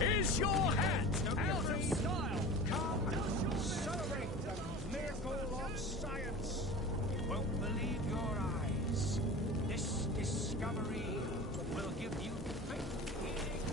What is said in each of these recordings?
Is your hat out of style? Come, celebrate the miracle of science. You won't believe your eyes. This discovery will give you faith healing.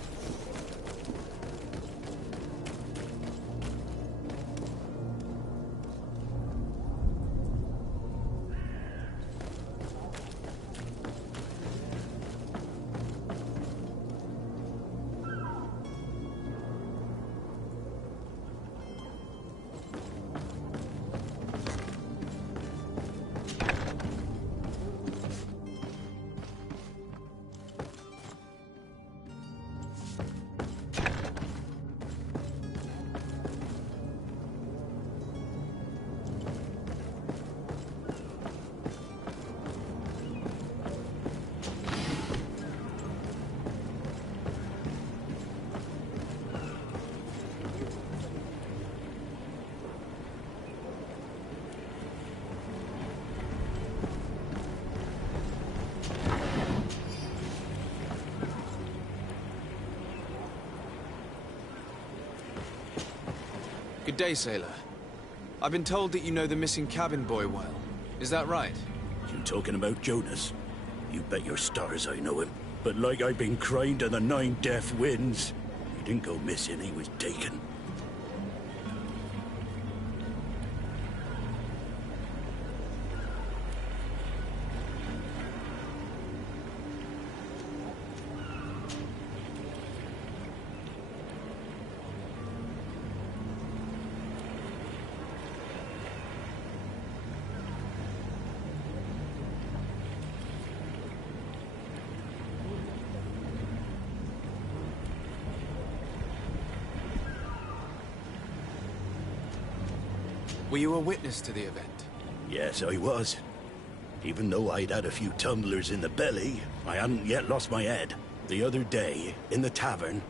Good day, sailor. I've been told that you know the missing cabin boy well. Is that right? You talking about Jonas? You bet your stars I know him. But like I've been crying to the 9 death winds, he didn't go missing, he was taken. Were you a witness to the event? Yes, I was. Even though I'd had a few tumblers in the belly, I hadn't yet lost my head. The other day, in the tavern,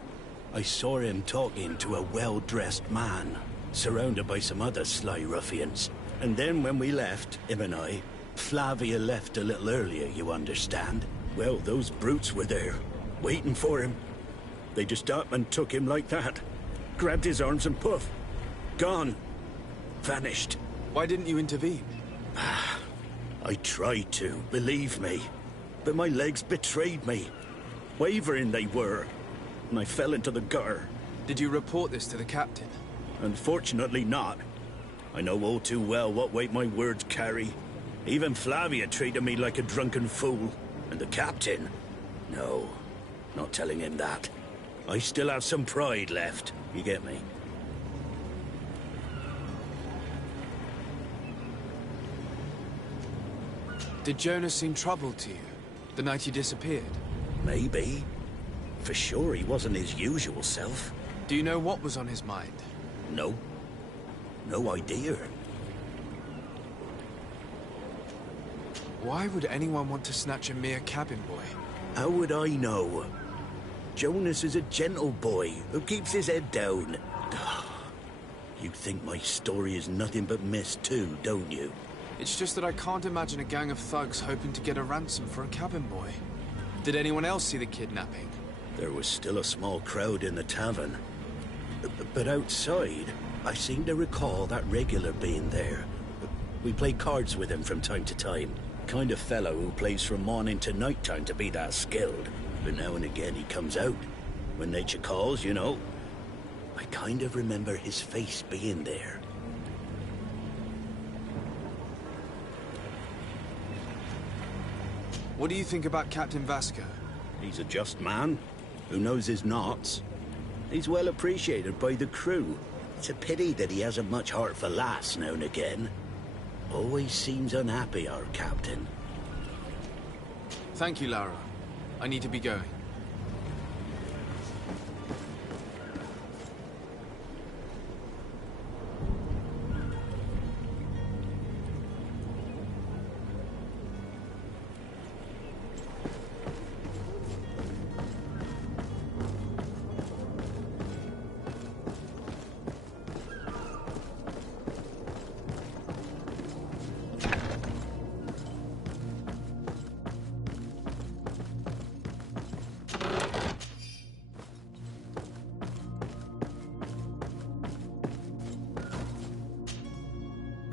I saw him talking to a well-dressed man, surrounded by some other sly ruffians. And then when we left, him and I, Flavia left a little earlier, you understand. Well, those brutes were there, waiting for him. They just up and took him like that. Grabbed his arms and poof, gone. Vanished. Why didn't you intervene? I tried to, believe me. But my legs betrayed me. Wavering they were. And I fell into the gutter. Did you report this to the captain? Unfortunately not. I know all too well what weight my words carry. Even Flavia treated me like a drunken fool. And the captain? No, not telling him that. I still have some pride left. You get me? Did Jonas seem troubled to you, the night he disappeared? Maybe. For sure he wasn't his usual self. Do you know what was on his mind? No. No idea. Why would anyone want to snatch a mere cabin boy? How would I know? Jonas is a gentle boy who keeps his head down. You think my story is nothing but mist too, don't you? It's just that I can't imagine a gang of thugs hoping to get a ransom for a cabin boy. Did anyone else see the kidnapping? There was still a small crowd in the tavern. But outside, I seem to recall that regular being there. We play cards with him from time to time. Kind of fellow who plays from morning to night time to be that skilled. But now and again he comes out. When nature calls, you know. I kind of remember his face being there. What do you think about Captain Vasco? He's a just man, who knows his knots. He's well appreciated by the crew. It's a pity that he hasn't much heart for lass now and again. Always seems unhappy, our captain. Thank you, Lara. I need to be going.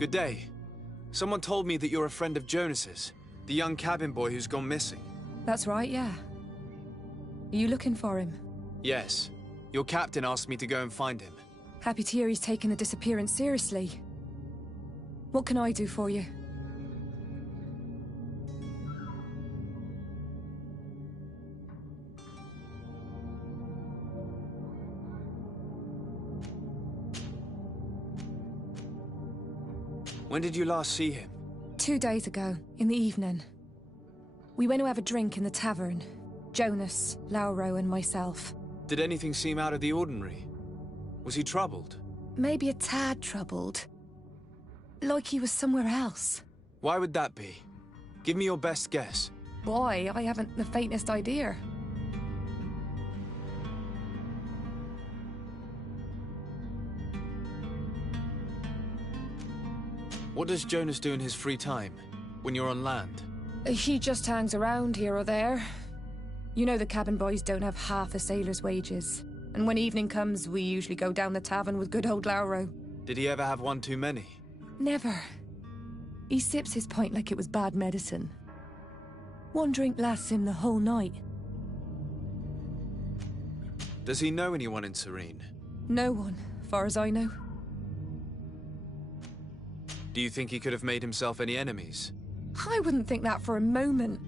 Good day. Someone told me that you're a friend of Jonas's, the young cabin boy who's gone missing. That's right, yeah. Are you looking for him? Yes. Your captain asked me to go and find him. Happy to hear he's taken the disappearance seriously. What can I do for you? When did you last see him? 2 days ago, in the evening. We went to have a drink in the tavern. Jonas, Lauro and myself. Did anything seem out of the ordinary? Was he troubled? Maybe a tad troubled. Like he was somewhere else. Why would that be? Give me your best guess. Why? I haven't the faintest idea. What does Jonas do in his free time, when you're on land? He just hangs around here or there. You know the cabin boys don't have half a sailor's wages. And when evening comes, we usually go down the tavern with good old Lauro. Did he ever have one too many? Never. He sips his pint like it was bad medicine. One drink lasts him the whole night. Does he know anyone in Serene? No one, far as I know. Do you think he could have made himself any enemies? I wouldn't think that for a moment.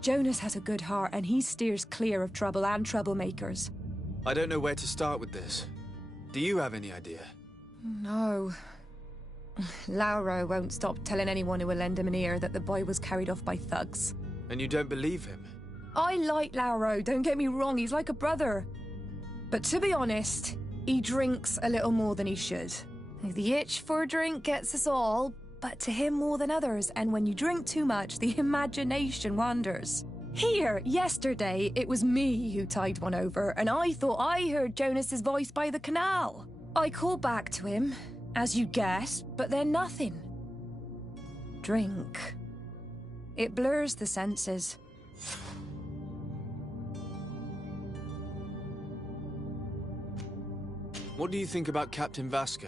Jonas has a good heart and he steers clear of trouble and troublemakers. I don't know where to start with this. Do you have any idea? No. Lauro won't stop telling anyone who will lend him an ear that the boy was carried off by thugs. And you don't believe him? I like Lauro, don't get me wrong, he's like a brother. But to be honest, he drinks a little more than he should. The itch for a drink gets us all, but to him more than others, and when you drink too much, the imagination wanders. Here, yesterday, it was me who tied one over, and I thought I heard Jonas's voice by the canal. I called back to him, as you guessed, but then nothing. Drink. It blurs the senses. What do you think about Captain Vasco?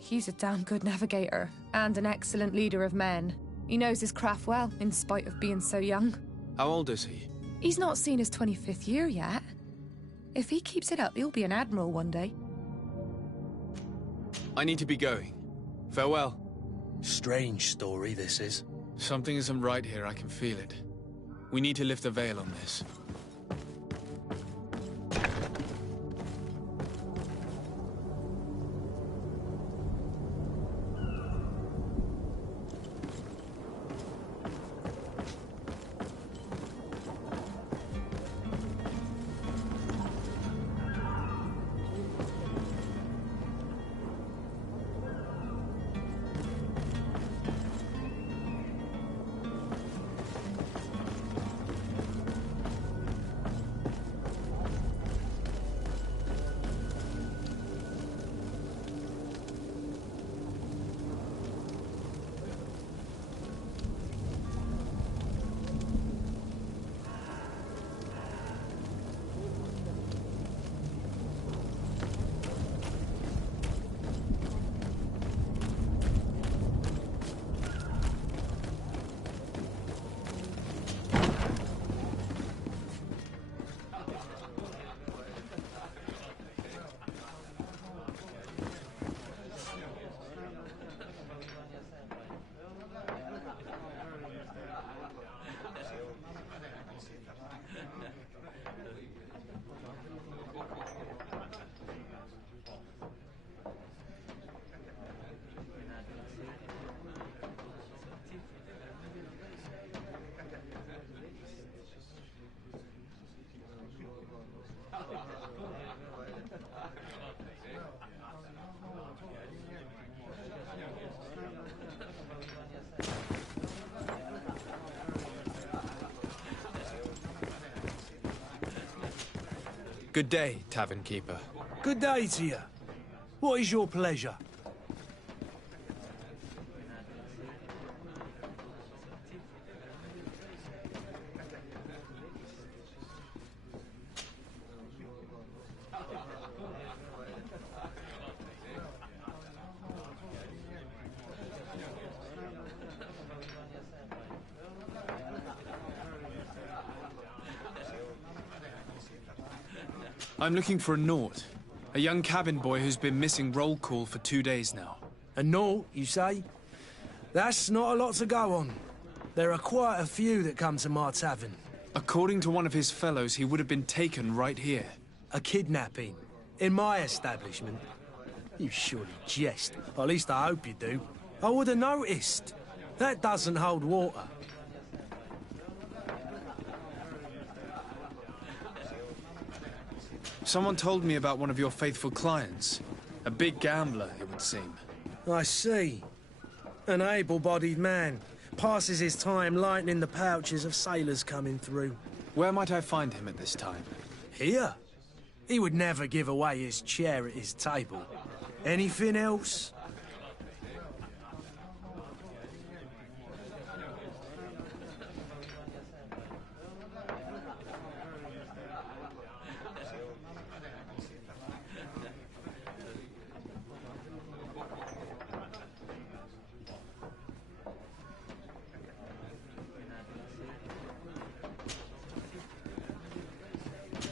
He's a damn good navigator, and an excellent leader of men. He knows his craft well, in spite of being so young. How old is he? He's not seen his 25th year yet. If he keeps it up, he'll be an admiral one day. I need to be going. Farewell. Strange story, this is. Something isn't right here, I can feel it. We need to lift the veil on this. Good day, tavern keeper. Good day to you. What is your pleasure? I'm looking for a Naut. A young cabin boy who's been missing roll call for 2 days now. A Naut, you say? That's not a lot to go on. There are quite a few that come to my tavern. According to one of his fellows, he would have been taken right here. A kidnapping? In my establishment? You surely jest. Or at least I hope you do. I would have noticed. That doesn't hold water. Someone told me about one of your faithful clients. A big gambler, it would seem. I see. An able-bodied man. Passes his time lightening the pouches of sailors coming through. Where might I find him at this time? Here? He would never give away his chair at his table. Anything else?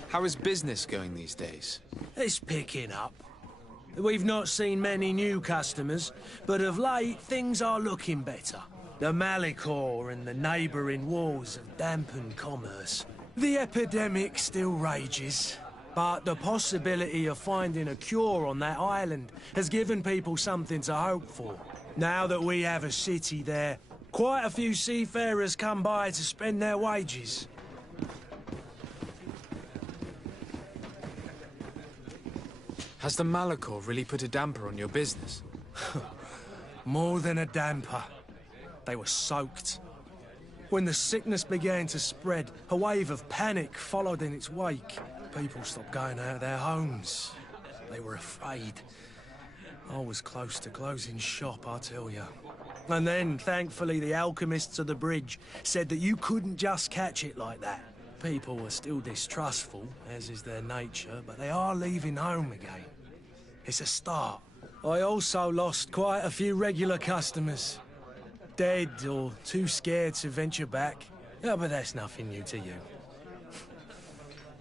How is business going these days? It's picking up. We've not seen many new customers, but of late things are looking better. The Malicor and the neighbouring wars have dampened commerce. The epidemic still rages, but the possibility of finding a cure on that island has given people something to hope for. Now that we have a city there, quite a few seafarers come by to spend their wages. Has the Malicor really put a damper on your business? More than a damper. They were soaked. When the sickness began to spread, a wave of panic followed in its wake. People stopped going out of their homes. They were afraid. I was close to closing shop, I tell you. And then, thankfully, the alchemists of the bridge said that you couldn't just catch it like that. People were still distrustful, as is their nature, but they are leaving home again. It's a start. I also lost quite a few regular customers. Dead or too scared to venture back. Yeah, but that's nothing new to you.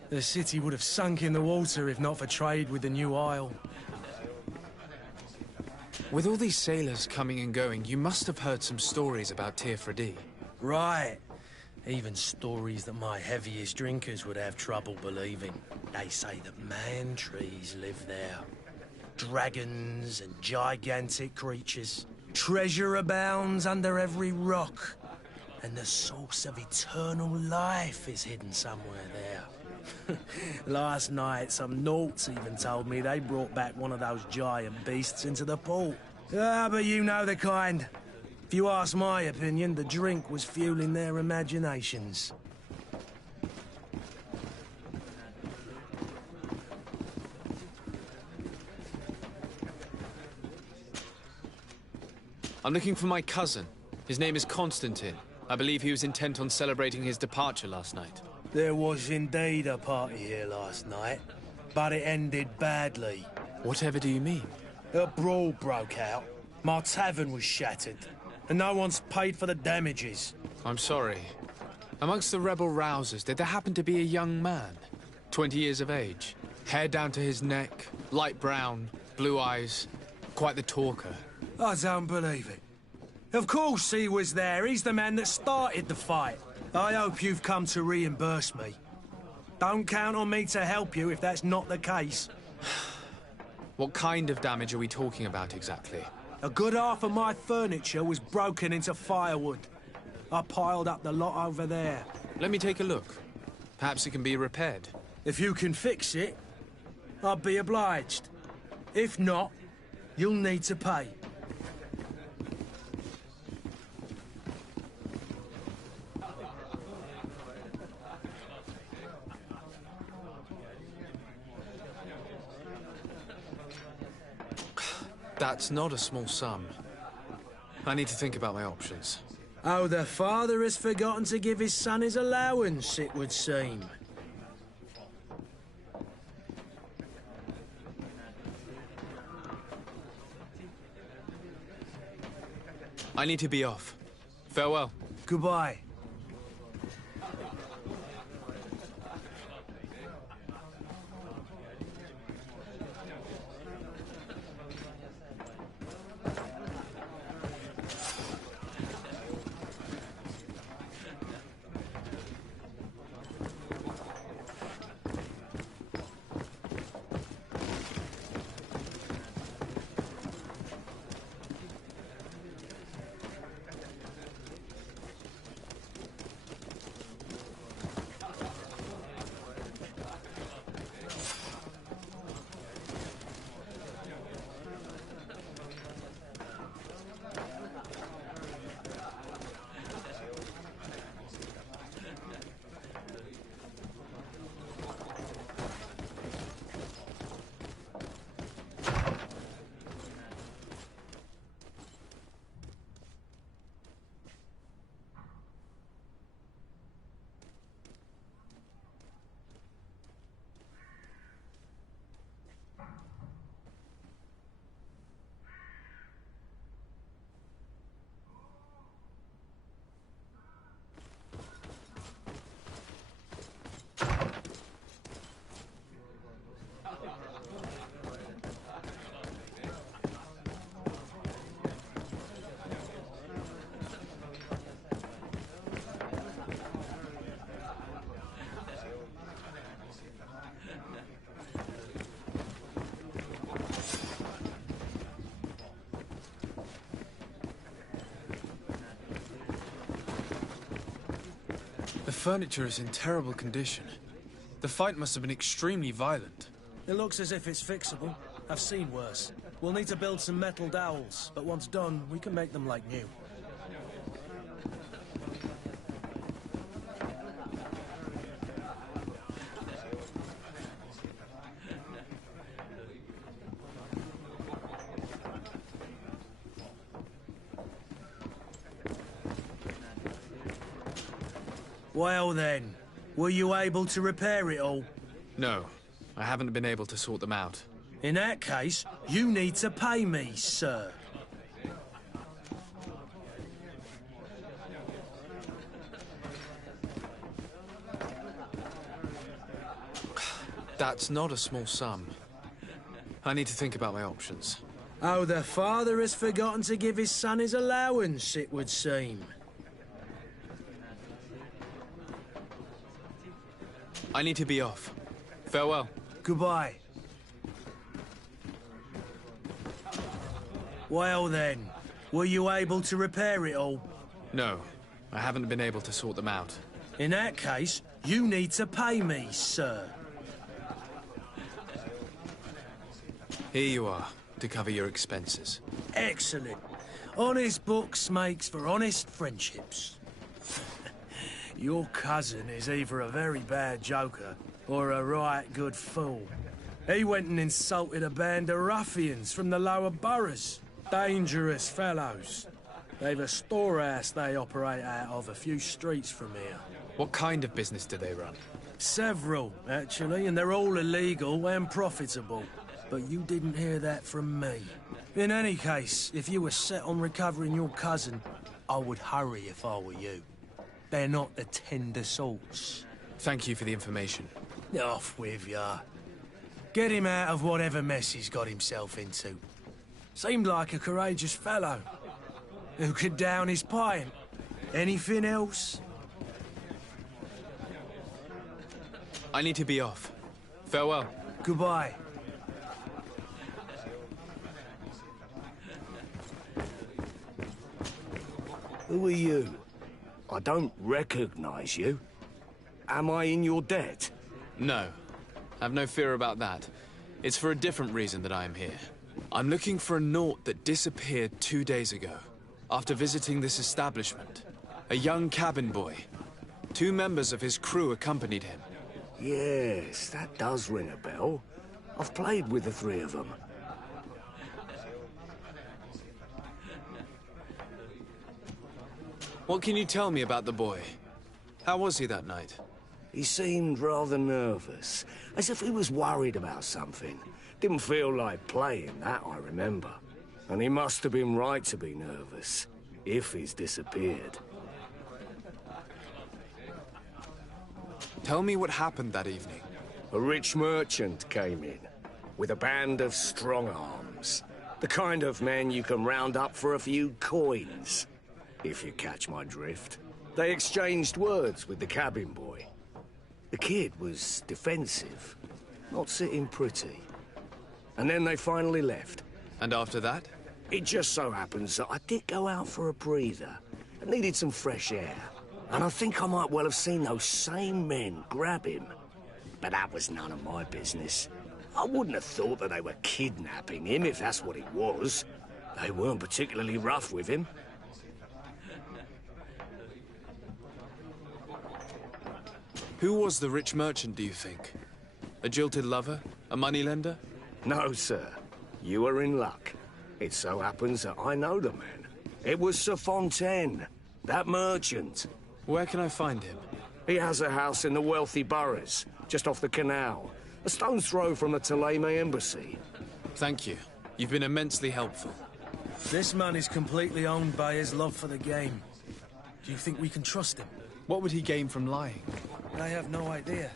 The city would have sunk in the water if not for trade with the new isle. With all these sailors coming and going, you must have heard some stories about Tir-Fradee. Right. Even stories that my heaviest drinkers would have trouble believing. They say that man-trees live there. Dragons and gigantic creatures. Treasure abounds under every rock. And the source of eternal life is hidden somewhere there. Last night, some Nauts even told me they brought back one of those giant beasts into the port. Ah, but you know the kind. If you ask my opinion, the drink was fueling their imaginations. I'm looking for my cousin. His name is Constantine. I believe he was intent on celebrating his departure last night. There was indeed a party here last night, but it ended badly. Whatever do you mean? A brawl broke out. My tavern was shattered, and no one's paid for the damages. I'm sorry. Amongst the rebel rousers, did there happen to be a young man? 20 years of age. Hair down to his neck, light brown, blue eyes. Quite the talker. I don't believe it. Of course he was there. He's the man that started the fight. I hope you've come to reimburse me. Don't count on me to help you if that's not the case. What kind of damage are we talking about exactly? A good half of my furniture was broken into firewood. I piled up the lot over there. Let me take a look. Perhaps it can be repaired. If you can fix it, I'll be obliged. If not, you'll need to pay. That's not a small sum. I need to think about my options. Oh, the father has forgotten to give his son his allowance, it would seem. I need to be off. Farewell. Goodbye. furniture is in terrible condition. The fight must have been extremely violent. It looks as if it's fixable. I've seen worse. We'll need to build some metal dowels, but once done, we can make them like new. Well then, were you able to repair it all? No, I haven't been able to sort them out. In that case, you need to pay me, sir. That's not a small sum. I need to think about my options. Oh, the father has forgotten to give his son his allowance, it would seem. I need to be off. Farewell. Goodbye. Well then, were you able to repair it all? No, I haven't been able to sort them out. In that case, you need to pay me, sir. Here you are, to cover your expenses. Excellent. Honest books makes for honest friendships. Your cousin is either a very bad joker or a right good fool. He went and insulted a band of ruffians from the lower boroughs. Dangerous fellows. They've a storehouse they operate out of a few streets from here. What kind of business do they run? Several, actually, and they're all illegal and profitable. But you didn't hear that from me. In any case, if you were set on recovering your cousin, I would hurry if I were you. They're not the tender sorts. Thank you for the information. Off with ya. Get him out of whatever mess he's got himself into. Seemed like a courageous fellow. Who could down his pint. Anything else? I need to be off. Farewell. Goodbye. Who are you? I don't recognize you. Am I in your debt? No. Have no fear about that. It's for a different reason that I am here. I'm looking for a Naut that disappeared 2 days ago, after visiting this establishment. A young cabin boy. 2 members of his crew accompanied him. Yes, that does ring a bell. I've played with the 3 of them. What can you tell me about the boy? How was he that night? He seemed rather nervous, as if he was worried about something. Didn't feel like playing, that I remember. And he must have been right to be nervous, if he's disappeared. Tell me what happened that evening. A rich merchant came in, with a band of strong arms. The kind of men you can round up for a few coins, if you catch my drift. They exchanged words with the cabin boy. The kid was defensive, not sitting pretty. And then they finally left. And after that? It just so happens that I did go out for a breather. I needed some fresh air. And I think I might well have seen those same men grab him. But that was none of my business. I wouldn't have thought that they were kidnapping him if that's what it was. They weren't particularly rough with him. Who was the rich merchant, do you think? A jilted lover? A moneylender? No, sir. You are in luck. It so happens that I know the man. It was Sir Fontaine, that merchant. Where can I find him? He has a house in the wealthy boroughs, just off the canal. A stone's throw from the Thélème embassy. Thank you. You've been immensely helpful. This man is completely owned by his love for the game. Do you think we can trust him? What would he gain from lying? I have no idea.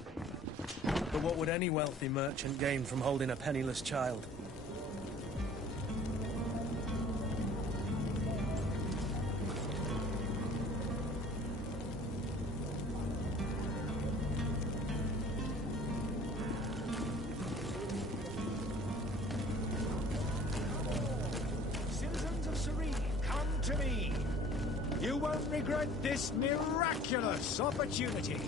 But what would any wealthy merchant gain from holding a penniless child? Citizens of Serene, come to me. You won't regret grant this miraculous opportunity.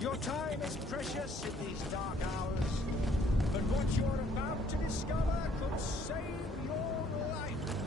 Your time is precious in these dark hours, but what you're about to discover could save your life.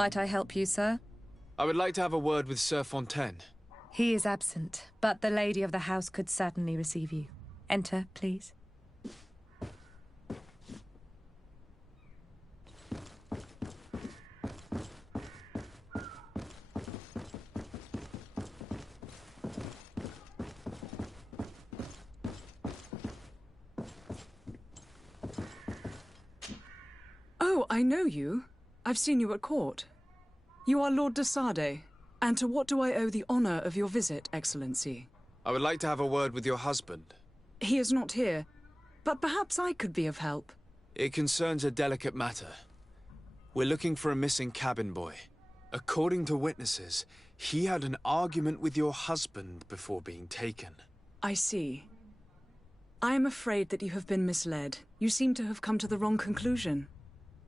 Might I help you, sir? I would like to have a word with Sir Fontaine. He is absent, but the lady of the house could certainly receive you. Enter, please. Oh, I know you. I've seen you at court. You are Lord de Sade. And to what do I owe the honor of your visit, Excellency? I would like to have a word with your husband. He is not here, but perhaps I could be of help. It concerns a delicate matter. We're looking for a missing cabin boy. According to witnesses, he had an argument with your husband before being taken. I see. I am afraid that you have been misled. You seem to have come to the wrong conclusion.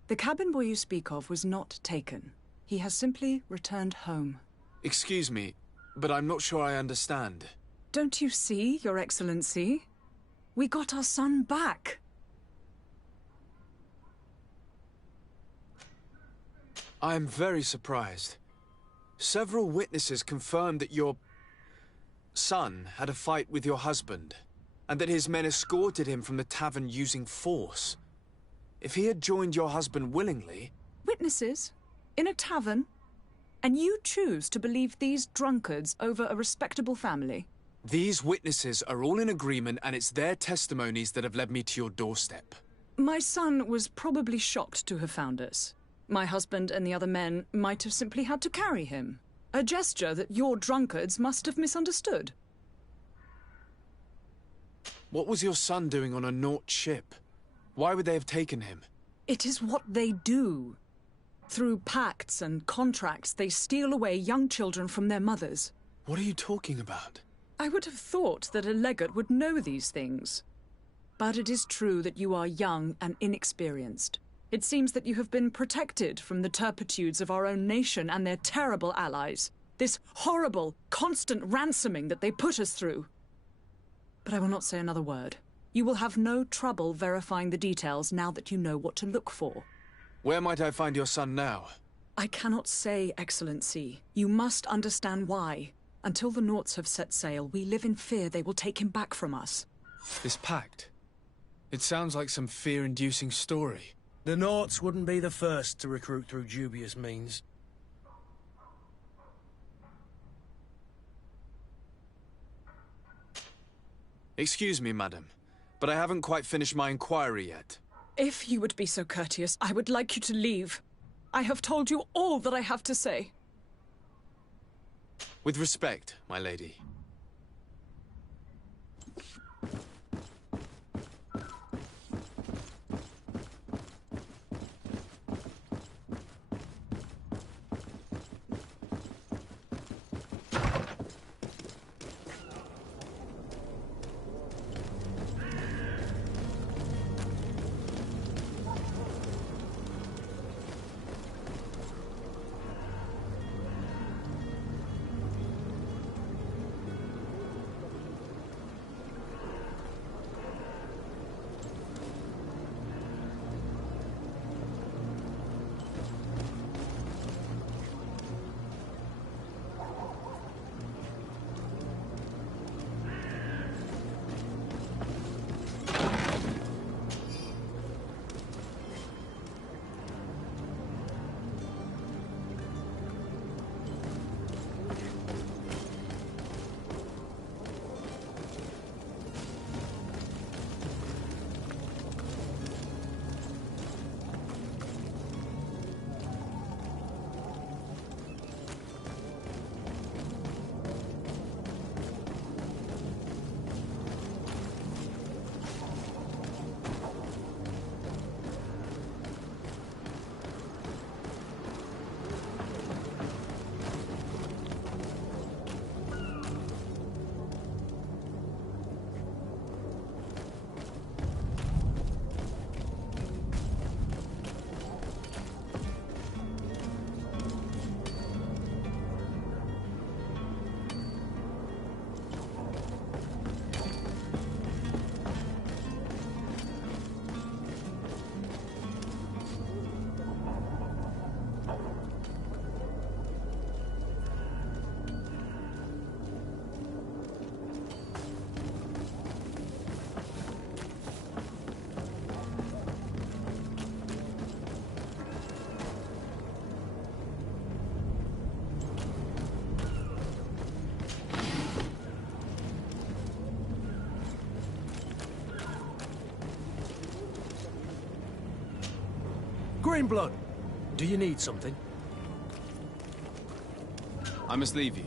The cabin boy you speak of was not taken. He has simply returned home. Excuse me, but I'm not sure I understand. Don't you see, Your Excellency? We got our son back. I am very surprised. Several witnesses confirmed that your son had a fight with your husband, and that his men escorted him from the tavern using force. If he had joined your husband willingly... Witnesses? In a tavern? And you choose to believe these drunkards over a respectable family? These witnesses are all in agreement, and it's their testimonies that have led me to your doorstep. My son was probably shocked to have found us. My husband and the other men might have simply had to carry him. A gesture that your drunkards must have misunderstood. What was your son doing on a Naut ship? Why would they have taken him? It is what they do. Through pacts and contracts, they steal away young children from their mothers. What are you talking about? I would have thought that a legate would know these things. But it is true that you are young and inexperienced. It seems that you have been protected from the turpitudes of our own nation and their terrible allies. This horrible, constant ransoming that they put us through. But I will not say another word. You will have no trouble verifying the details now that you know what to look for. Where might I find your son now? I cannot say, Excellency. You must understand why. Until the Nauts have set sail, we live in fear they will take him back from us. This pact? It sounds like some fear-inducing story. The Nauts wouldn't be the first to recruit through dubious means. Excuse me, madam, but I haven't quite finished my inquiry yet. If you would be so courteous, I would like you to leave. I have told you all that I have to say. With respect, my lady. Greenblood, do you need something? I must leave you.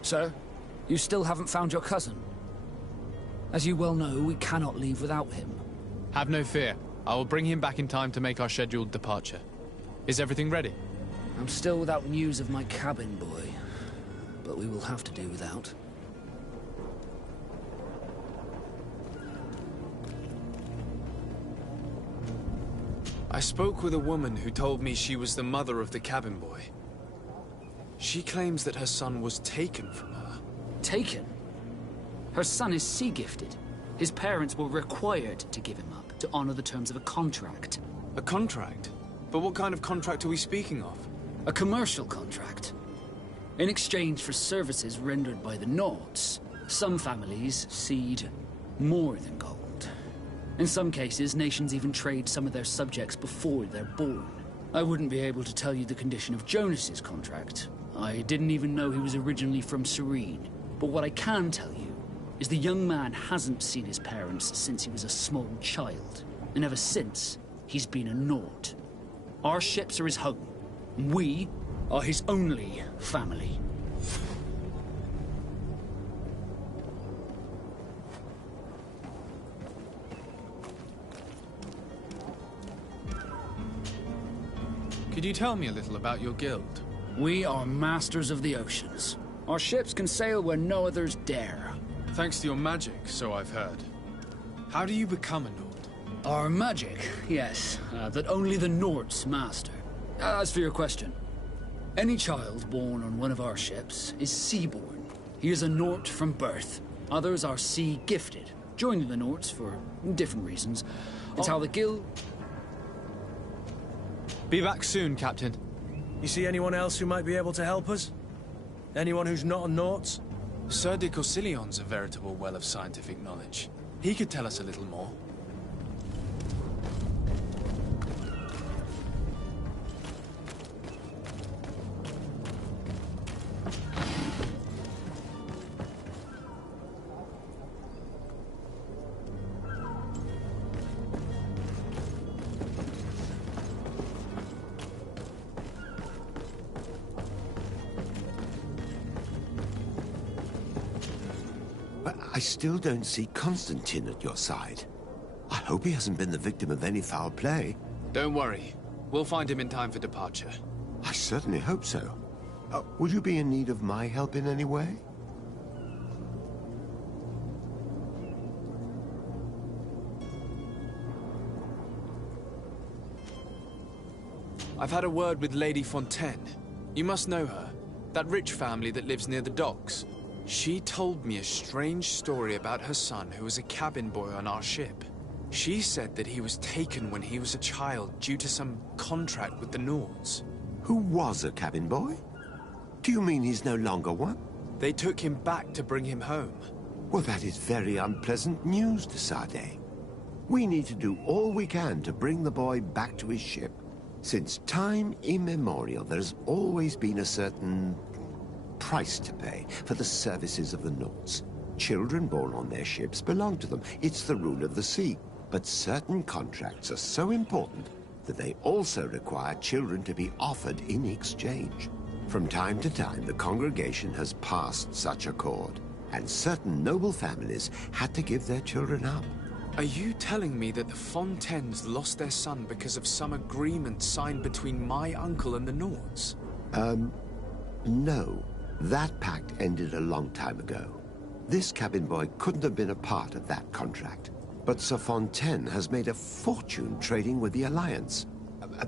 Sir, you still haven't found your cousin. As you well know, we cannot leave without him. Have no fear. I will bring him back in time to make our scheduled departure. Is everything ready? I'm still without news of my cabin boy. but we will have to do without. I spoke with a woman who told me she was the mother of the cabin boy. She claims that her son was taken from her. Taken? Her son is sea-gifted. His parents were required to give him up to honor the terms of a contract. A contract? But what kind of contract are we speaking of? A commercial contract. In exchange for services rendered by the Nauts, some families cede more than gold. In some cases, nations even trade some of their subjects before they're born. I wouldn't be able to tell you the condition of Jonas's contract. I didn't even know he was originally from Serene. But what I can tell you is the young man hasn't seen his parents since he was a small child. And ever since, he's been a Naut. Our ships are his home. We are his only family. Could you tell me a little about your guild? We are masters of the oceans. Our ships can sail where no others dare. Thanks to your magic, so I've heard. How do you become a Nord? Our magic, yes, that only the Nords master. As for your question, any child born on one of our ships is sea-born. He is a Nord from birth. Others are sea-gifted, joining the Nords for different reasons. It's how the guild... Be back soon, Captain. You see anyone else who might be able to help us? Anyone who's not a Naut? Sir de Corsillion's a veritable well of scientific knowledge. He could tell us a little more. But I still don't see Constantine at your side. I hope he hasn't been the victim of any foul play. Don't worry. We'll find him in time for departure. I certainly hope so. Would you be in need of my help in any way? I've had a word with Lady Fontaine. You must know her. That rich family that lives near the docks. She told me a strange story about her son who was a cabin boy on our ship. She said that he was taken when he was a child due to some contract with the Nords. Who was a cabin boy? Do you mean he's no longer one? They took him back to bring him home. Well, that is very unpleasant news, de Sade. We need to do all we can to bring the boy back to his ship. Since time immemorial, there's always been a certain price to pay for the services of the Nords. Children born on their ships belong to them. It's the rule of the sea. But certain contracts are so important that they also require children to be offered in exchange. From time to time, the congregation has passed such accord, and certain noble families had to give their children up. Are you telling me that the Fontaines lost their son because of some agreement signed between my uncle and the Nords? No. That pact ended a long time ago. This cabin boy couldn't have been a part of that contract. But Sir Fontaine has made a fortune trading with the Alliance,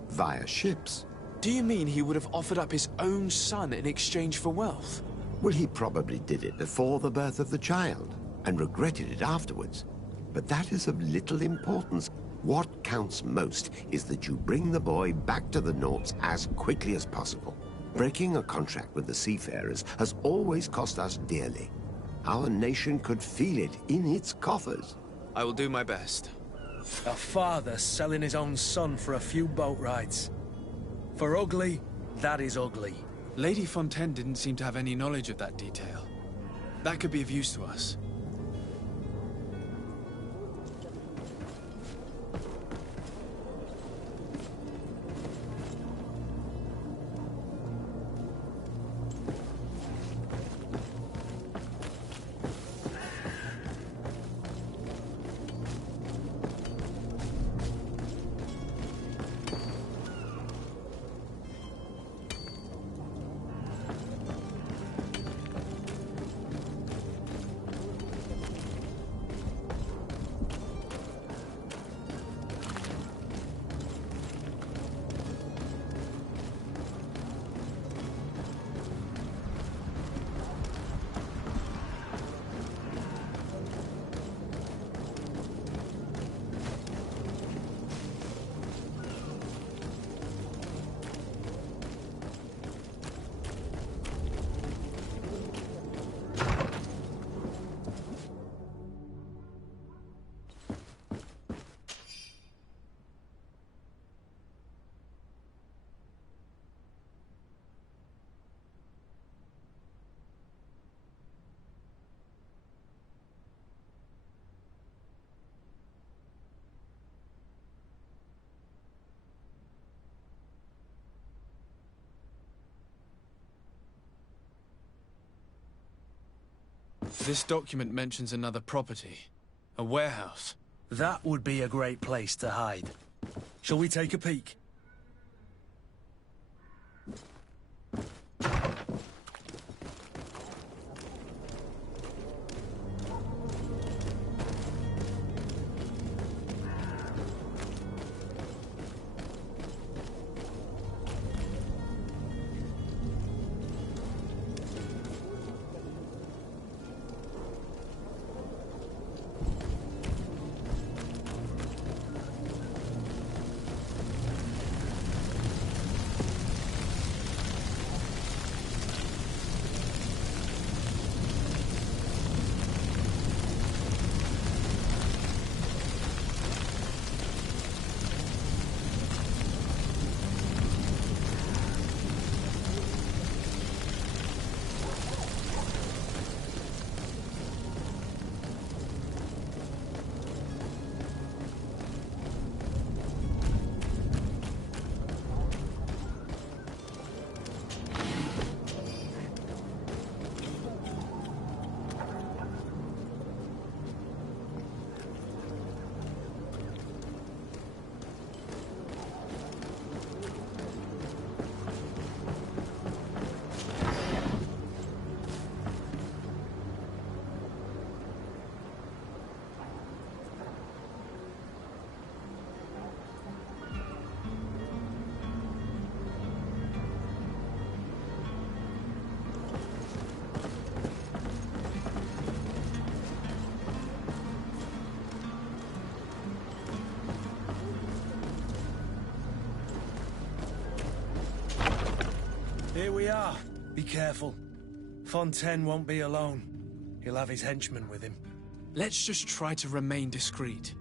via ships. Do you mean he would have offered up his own son in exchange for wealth? Well, he probably did it before the birth of the child, and regretted it afterwards. But that is of little importance. What counts most is that you bring the boy back to the Nords as quickly as possible. Breaking a contract with the seafarers has always cost us dearly. Our nation could feel it in its coffers. I will do my best. A father selling his own son for a few boat rides. For ugly, that is ugly. Lady Fontaine didn't seem to have any knowledge of that detail. That could be of use to us. This document mentions another property. A warehouse. That would be a great place to hide. Shall we take a peek? Here we are. Be careful. Fontaine won't be alone. He'll have his henchmen with him. Let's just try to remain discreet.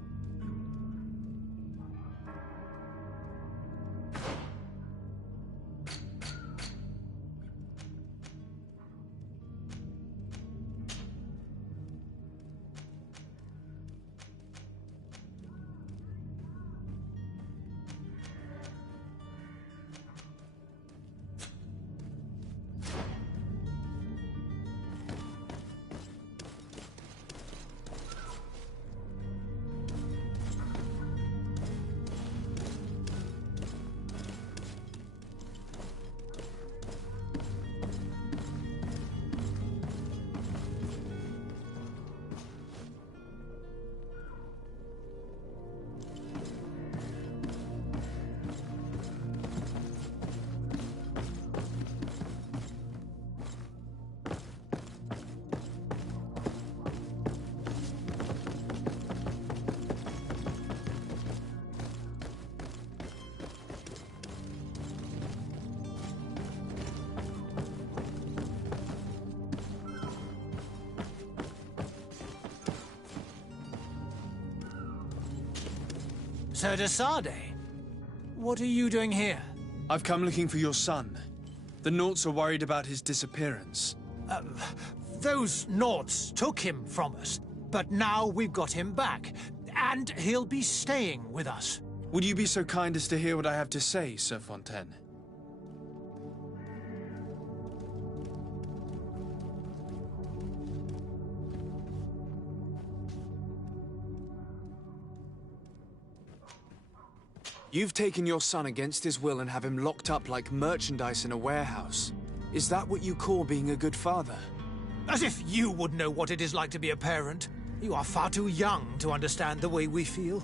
Sir de Sade, what are you doing here? I've come looking for your son. The Nauts are worried about his disappearance. Those Nauts took him from us, but now we've got him back, and he'll be staying with us. Would you be so kind as to hear what I have to say, Sir Fontaine? You've taken your son against his will and have him locked up like merchandise in a warehouse. Is that what you call being a good father? As if you would know what it is like to be a parent. You are far too young to understand the way we feel.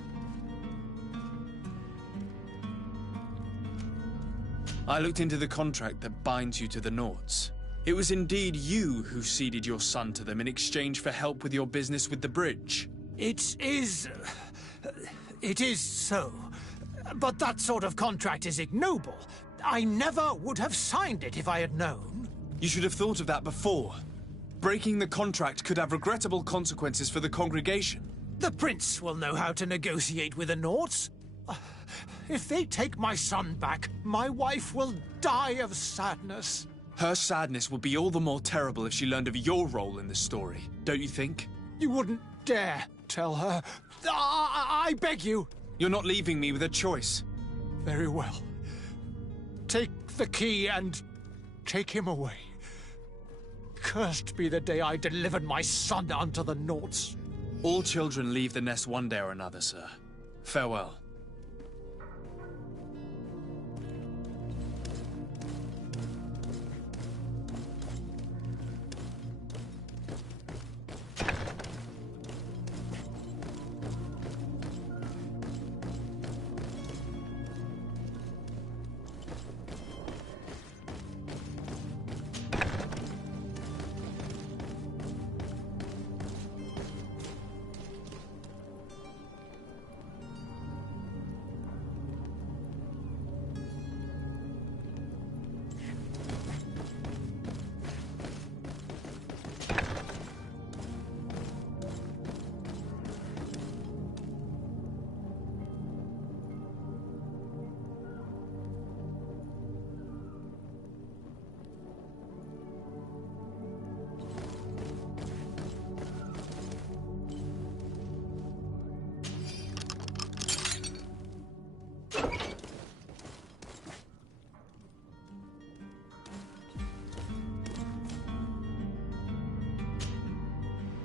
I looked into the contract that binds you to the Nauts. It was indeed you who ceded your son to them in exchange for help with your business with the bridge. It is so. But that sort of contract is ignoble. I never would have signed it if I had known. You should have thought of that before. Breaking the contract could have regrettable consequences for the congregation. The prince will know how to negotiate with the Nauts. If they take my son back, my wife will die of sadness. Her sadness will be all the more terrible if she learned of your role in the story, don't you think? You wouldn't dare tell her. I beg you. You're not leaving me with a choice. Very well. Take the key and take him away. Cursed be the day I delivered my son unto the Naughts. All children leave the nest one day or another, sir. Farewell.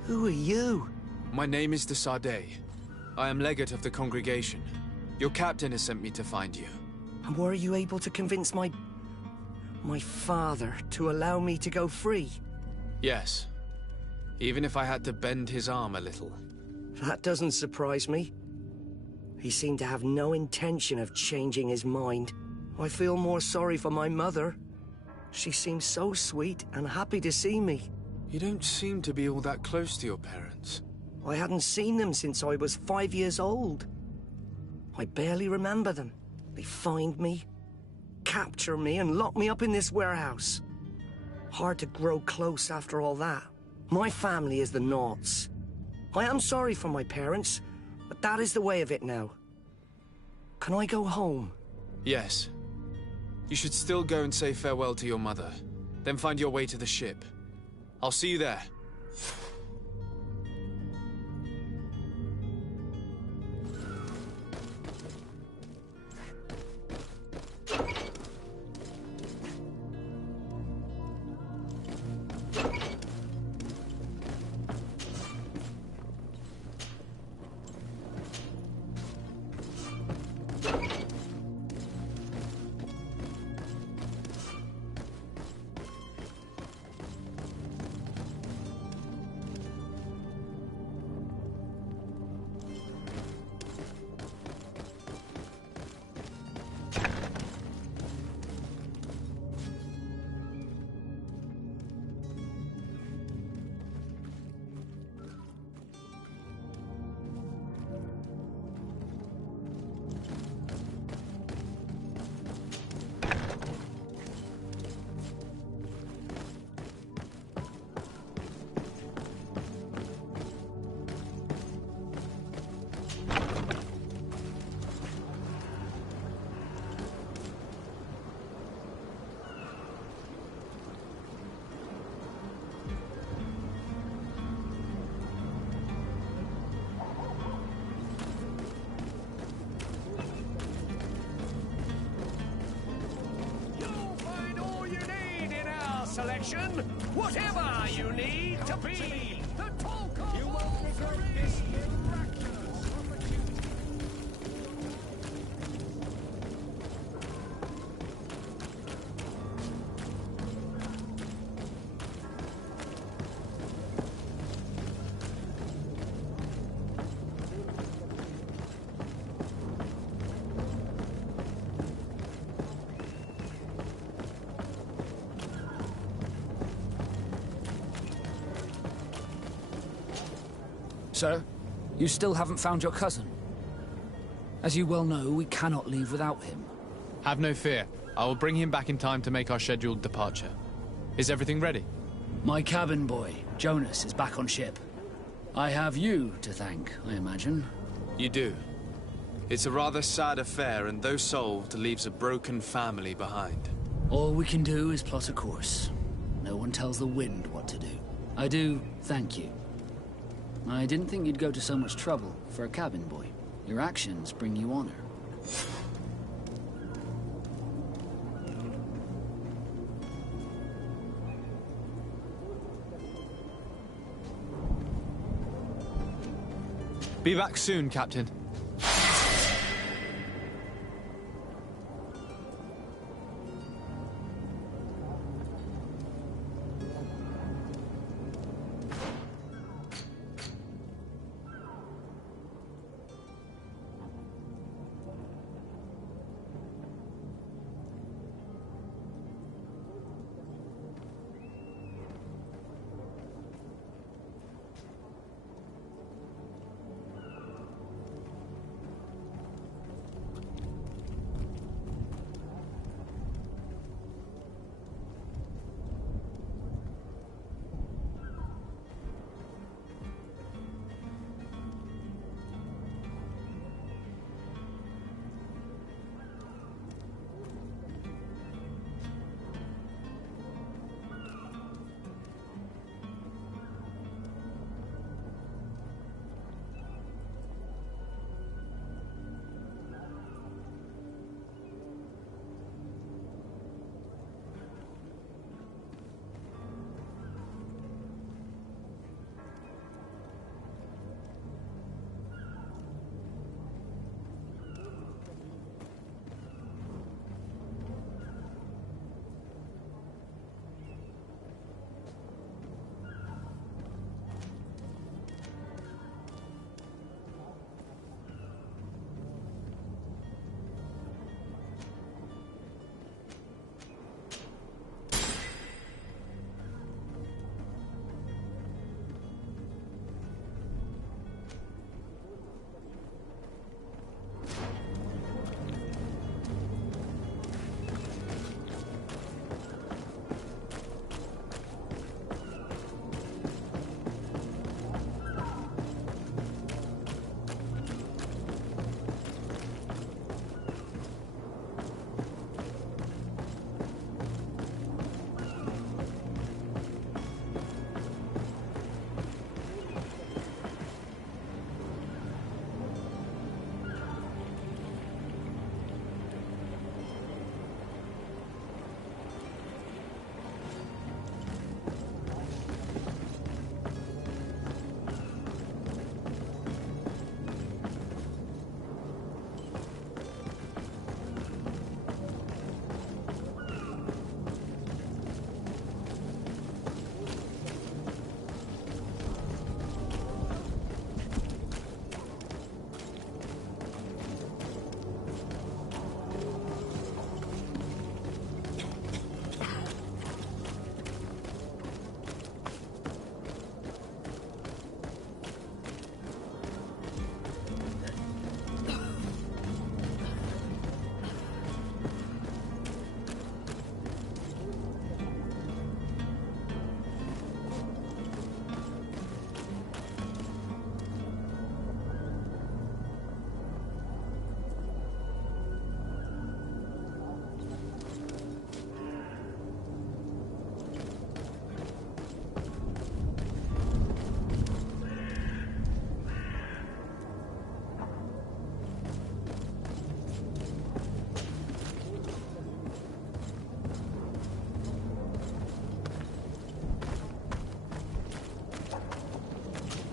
Who are you? My name is de Sardet. I am legate of the congregation. Your captain has sent me to find you. And were you able to convince my father to allow me to go free? Yes. Even if I had to bend his arm a little. That doesn't surprise me. He seemed to have no intention of changing his mind. I feel more sorry for my mother. She seemed so sweet and happy to see me. You don't seem to be all that close to your parents. I hadn't seen them since I was 5 years old. I barely remember them. They find me, capture me, and lock me up in this warehouse. Hard to grow close after all that. My family is the Naughts. I am sorry for my parents, but that is the way of it now. Can I go home? Yes. You should still go and say farewell to your mother. Then find your way to the ship. I'll see you there. Selection, whatever you need to be. The talk of you won't regret this miraculous opportunity. Sir, you still haven't found your cousin. As you well know, we cannot leave without him. Have no fear. I will bring him back in time to make our scheduled departure. Is everything ready? My cabin boy, Jonas, is back on ship. I have you to thank, I imagine. You do. It's a rather sad affair, and though solved, leaves a broken family behind. All we can do is plot a course. No one tells the wind what to do. I do thank you. I didn't think you'd go to so much trouble for a cabin boy. Your actions bring you honor. Be back soon, Captain.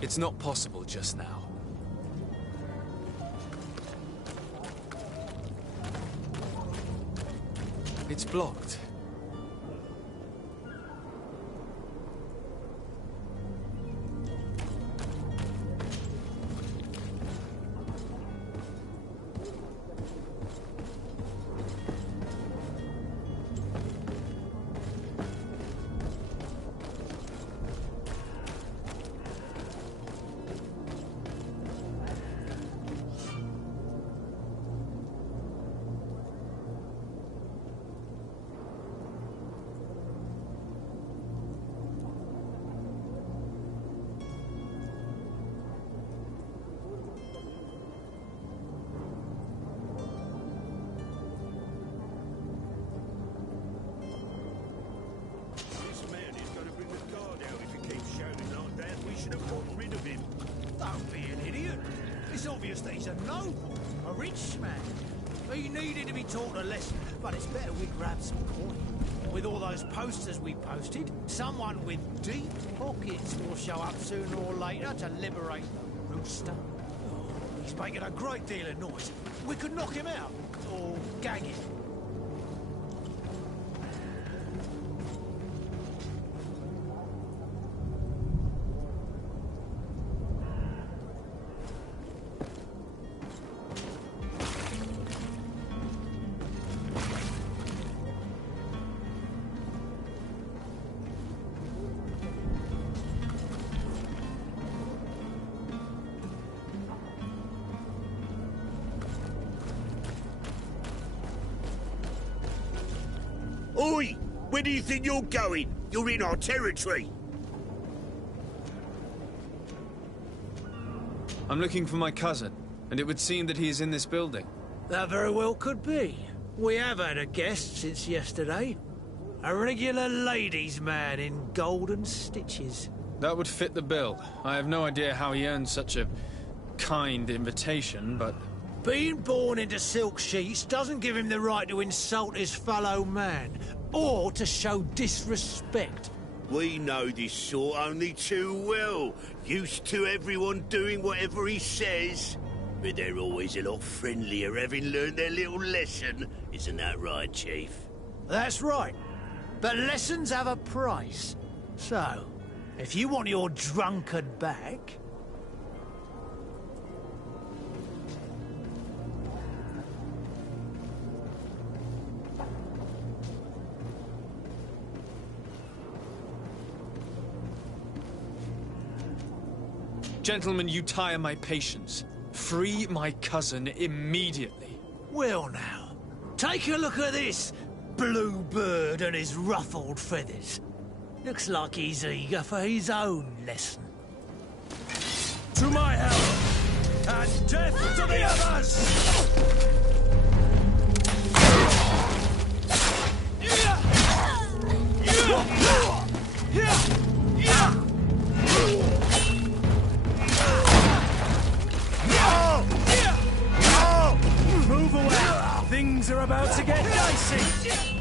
It's not possible just now. It's blocked. Obvious that he's a noble, a rich man. He needed to be taught a lesson, but it's better we grab some coin. With all those posters we posted, someone with deep pockets will show up sooner or later to liberate the rooster. He's making a great deal of noise. We could knock him out, or gag him. Oi! Where do you think you're going? You're in our territory. I'm looking for my cousin, and it would seem that he is in this building. That very well could be. We have had a guest since yesterday. A regular ladies' man in golden stitches. That would fit the bill. I have no idea how he earned such a kind invitation, but... Being born into silk sheets doesn't give him the right to insult his fellow man, or to show disrespect. We know this sort only too well. Used to everyone doing whatever he says. But they're always a lot friendlier having learned their little lesson. Isn't that right, Chief? That's right. But lessons have a price. So, if you want your drunkard back... Gentlemen, you tire my patience. Free my cousin immediately. Well now, take a look at this blue bird and his ruffled feathers. Looks like he's eager for his own lesson. To my help, and death to the others! Move away! Things are about to get dicey!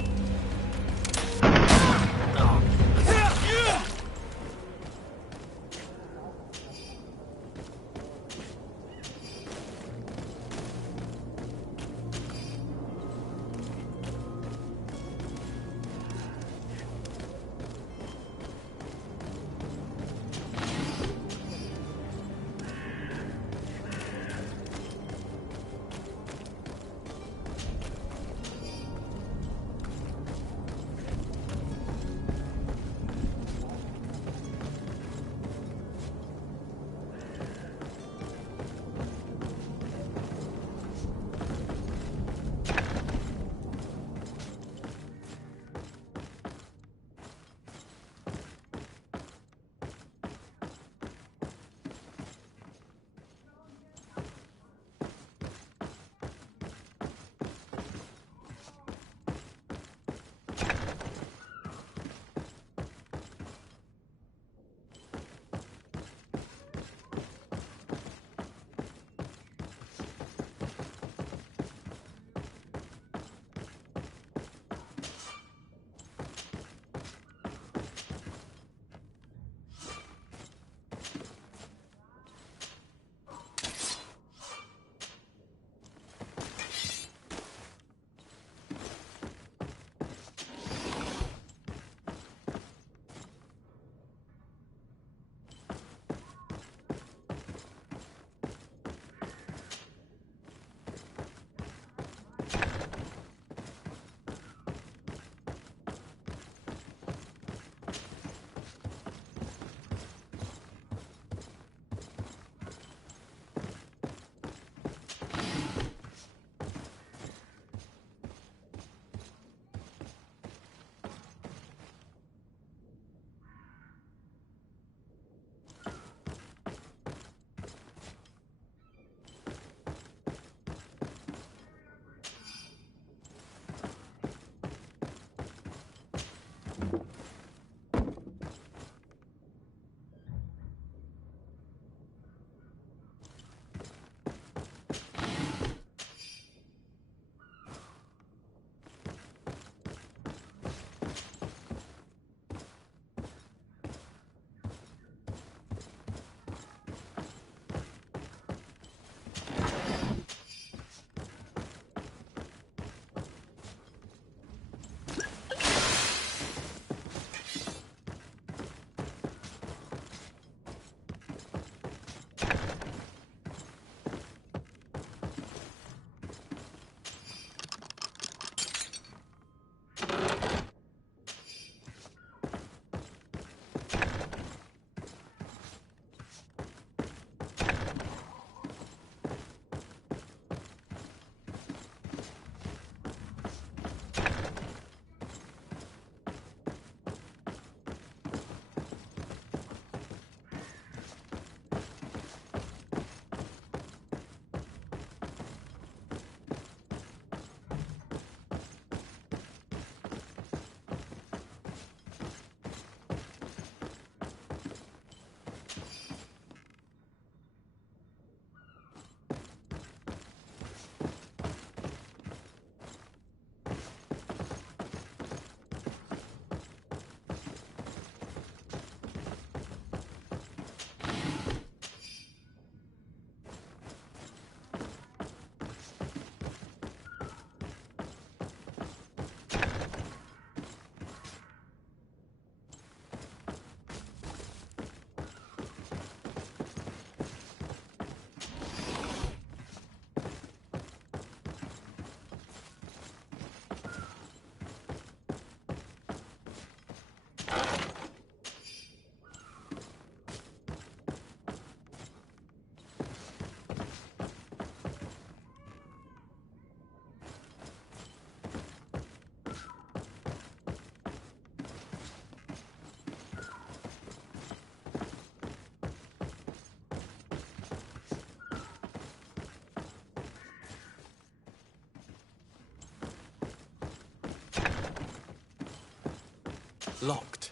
Locked.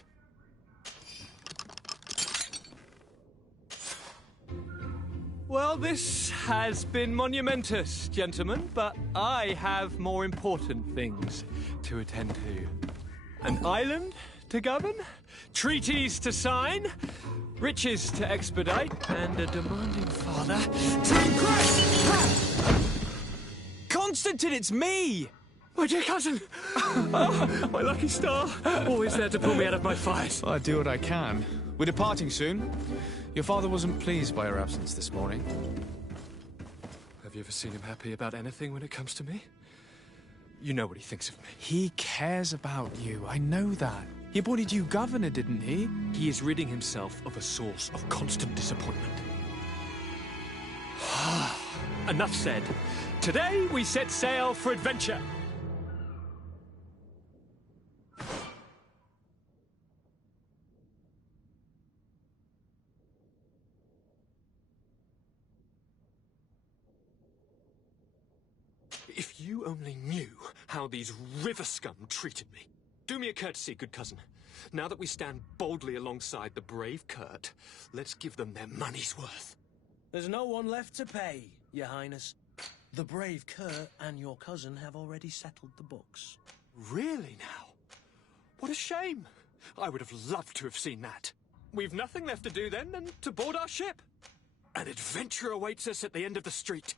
Well, this has been monumentous, gentlemen, but I have more important things to attend to. An island to govern, treaties to sign, riches to expedite, and a demanding father to impress! Constantine, it's me! My dear cousin! Oh, my lucky star! Always there to pull me out of my fight. I do what I can. We're departing soon. Your father wasn't pleased by your absence this morning. Have you ever seen him happy about anything when it comes to me? You know what he thinks of me. He cares about you, I know that. He appointed you governor, didn't he? He is ridding himself of a source of constant disappointment. Enough said. Today we set sail for adventure. If you only knew how these river scum treated me. Do me a courtesy, good cousin. Now that we stand boldly alongside the brave Kurt, let's give them their money's worth. There's no one left to pay, Your Highness. The brave Kurt and your cousin have already settled the books. Really now? What a shame. I would have loved to have seen that. We've nothing left to do then than to board our ship. An adventure awaits us at the end of the street.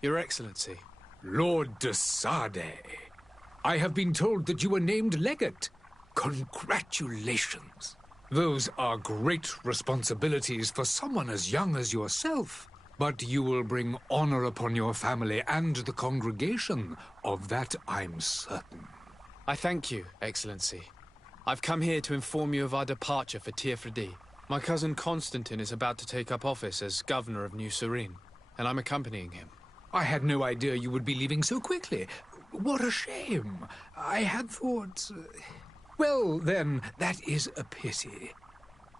Your Excellency. Lord de Sade, I have been told that you were named legate. Congratulations. Those are great responsibilities for someone as young as yourself. But you will bring honor upon your family and the congregation. Of that I'm certain. I thank you, Excellency. I've come here to inform you of our departure for Tir-Fredi. My cousin Constantine is about to take up office as governor of New Serene, and I'm accompanying him. I had no idea you would be leaving so quickly. What a shame. I had thought... Well, then, that is a pity.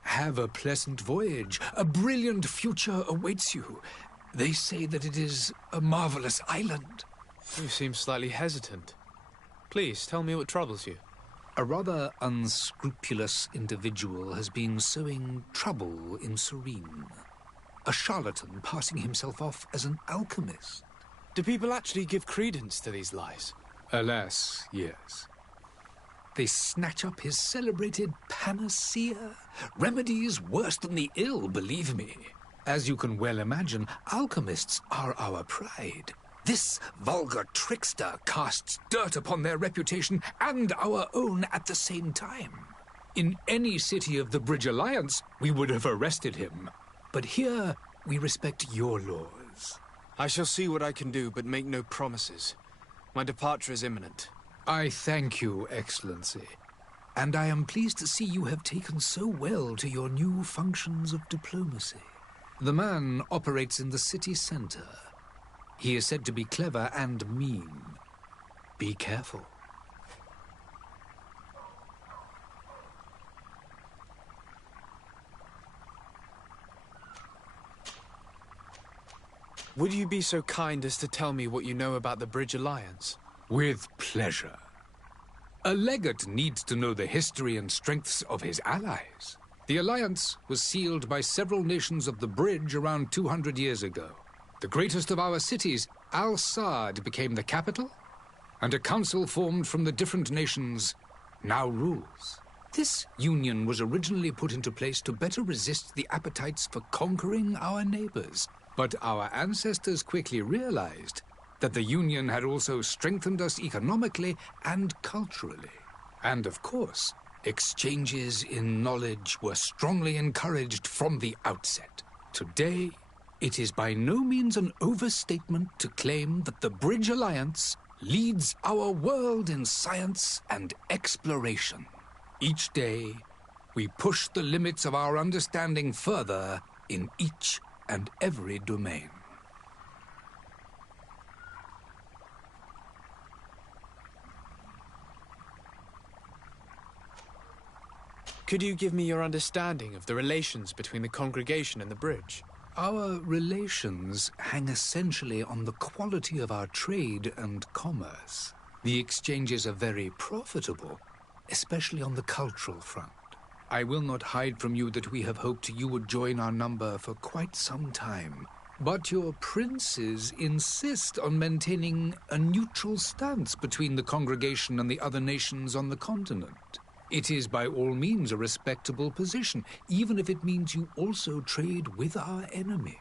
Have a pleasant voyage. A brilliant future awaits you. They say that it is a marvelous island. You seem slightly hesitant. Please, tell me what troubles you. A rather unscrupulous individual has been sowing trouble in Serene. A charlatan passing himself off as an alchemist. Do people actually give credence to these lies? Alas, yes. They snatch up his celebrated panacea. Remedies worse than the ill, believe me. As you can well imagine, alchemists are our pride. This vulgar trickster casts dirt upon their reputation and our own at the same time. In any city of the Bridge Alliance, we would have arrested him. But here, we respect your laws. I shall see what I can do, but make no promises. My departure is imminent. I thank you, Excellency. And I am pleased to see you have taken so well to your new functions of diplomacy. The man operates in the city center. He is said to be clever and mean. Be careful. Would you be so kind as to tell me what you know about the Bridge Alliance? With pleasure. A legate needs to know the history and strengths of his allies. The alliance was sealed by several nations of the Bridge around 200 years ago. The greatest of our cities, Al-Sad, became the capital, and a council formed from the different nations now rules. This union was originally put into place to better resist the appetites for conquering our neighbors. But our ancestors quickly realized that the union had also strengthened us economically and culturally. And of course, exchanges in knowledge were strongly encouraged from the outset. Today, it is by no means an overstatement to claim that the Bridge Alliance leads our world in science and exploration. Each day, we push the limits of our understanding further in each and every domain. Could you give me your understanding of the relations between the congregation and the bridge? Our relations hang essentially on the quality of our trade and commerce. The exchanges are very profitable, especially on the cultural front. I will not hide from you that we have hoped you would join our number for quite some time. But your princes insist on maintaining a neutral stance between the congregation and the other nations on the continent. It is by all means a respectable position, even if it means you also trade with our enemies.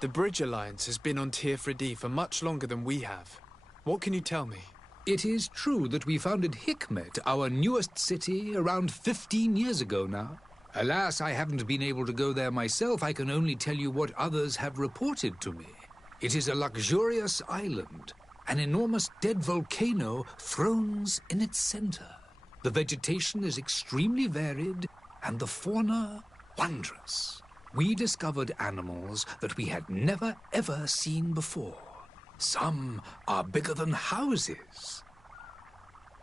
The Bridge Alliance has been on Tir-Fredi for much longer than we have. What can you tell me? It is true that we founded Hikmet, our newest city, around 15 years ago now. Alas, I haven't been able to go there myself. I can only tell you what others have reported to me. It is a luxurious island. An enormous dead volcano thrones in its center. The vegetation is extremely varied, and the fauna wondrous. We discovered animals that we had never ever seen before. Some are bigger than houses.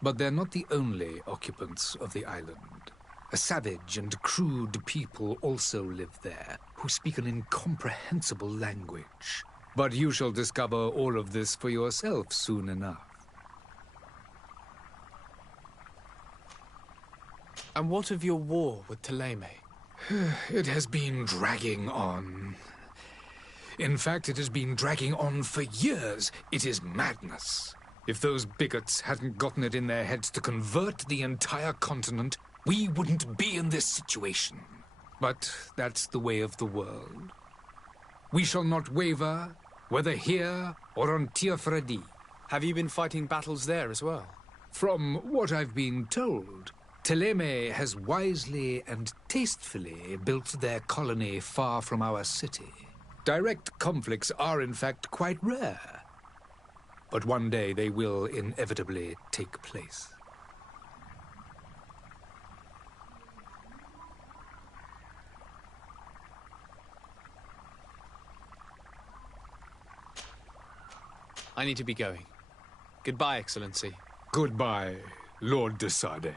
But they're not the only occupants of the island. A savage and crude people also live there, who speak an incomprehensible language. But you shall discover all of this for yourself soon enough. And what of your war with Thélème? It has been dragging on. In fact, it has been dragging on for years. It is madness. If those bigots hadn't gotten it in their heads to convert the entire continent, we wouldn't be in this situation. But that's the way of the world. We shall not waver, whether here or on Tir-Fredi. Have you been fighting battles there as well? From what I've been told, Teleme has wisely and tastefully built their colony far from our city. Direct conflicts are in fact quite rare. But one day they will inevitably take place. I need to be going. Goodbye, Excellency. Goodbye, Lord de Sade.